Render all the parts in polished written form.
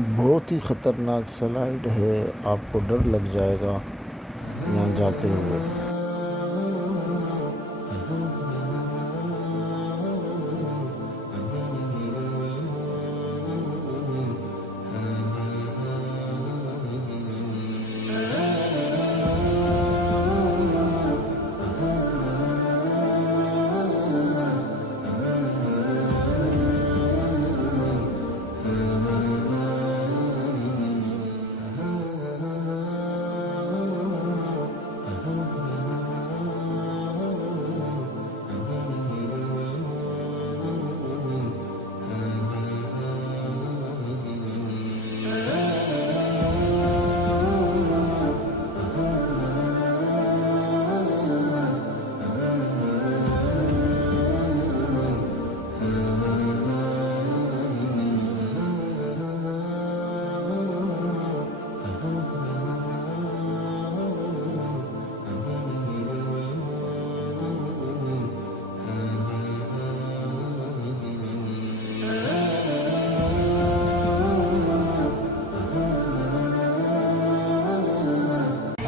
बहुत ही ख़तरनाक स्लाइड है, आपको डर लग जाएगा यहाँ जाते हुए।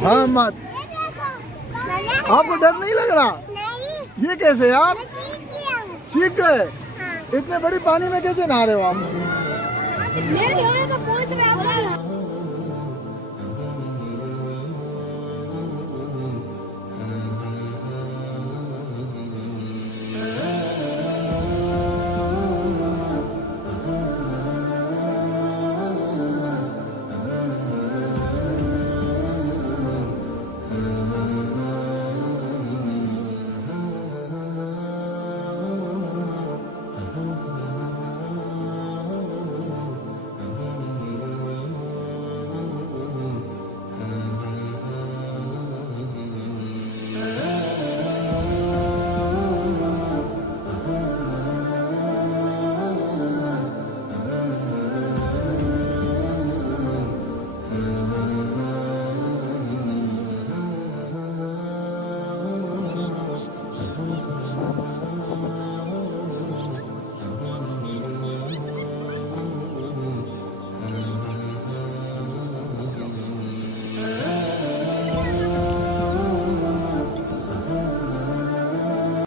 हाँ मत, आपको डर नहीं लग रहा? नहीं। ये कैसे यार? सीख गए? हाँ। इतने बड़ी पानी में कैसे नहा रहे हो आप?